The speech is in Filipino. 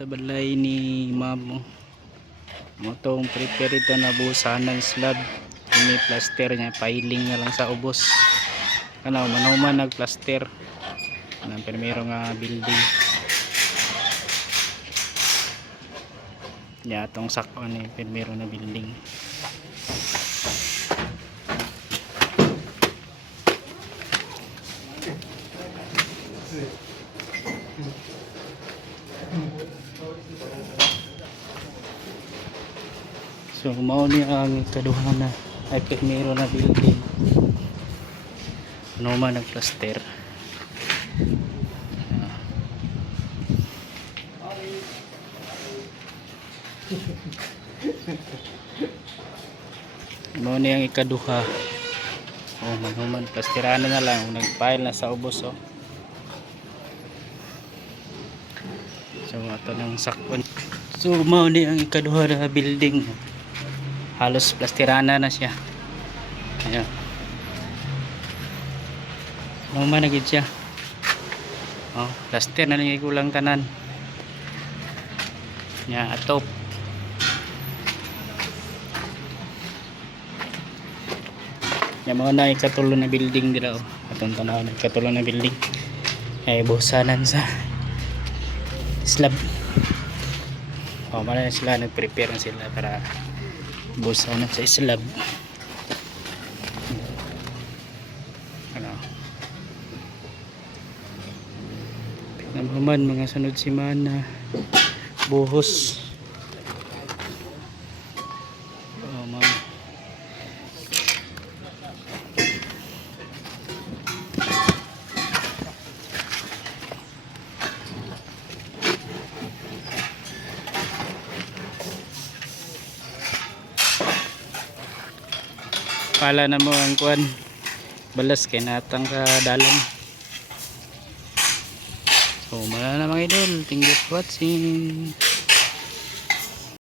sa balay ni mamo mo tong prepare ito na busanan slab ini plaster niya, piling na lang sa ubos kanaw manuman nag plaster ng primero nga building ya tong sakto ni primero na building. So mao ni ang kaduha na ay primero na building ano man nagplaster. Mao ni ang ikaduha. Oh manuman plastirano na lang nagpile na sa ubos oh. So ato nang sakon. So mao ni ang ikaduha na building. Halos plastirana na siya. Ayan. Naman na gid siya. Oh, plaster na lang ikulang tanan. Nya atop. Nya mga na ikatulo na building dira oh. Atong tanaw na ikatulo na building. Ay busanan sa slab. Oh, mana na sila nag-prepare na sila para busanan sa slab. Ano? Naman mga sunod semana buhos. Oh, ma'am. Pala na mo ang kuan balas kay natang ka dalan. So mala na mga idol, thank you for watching.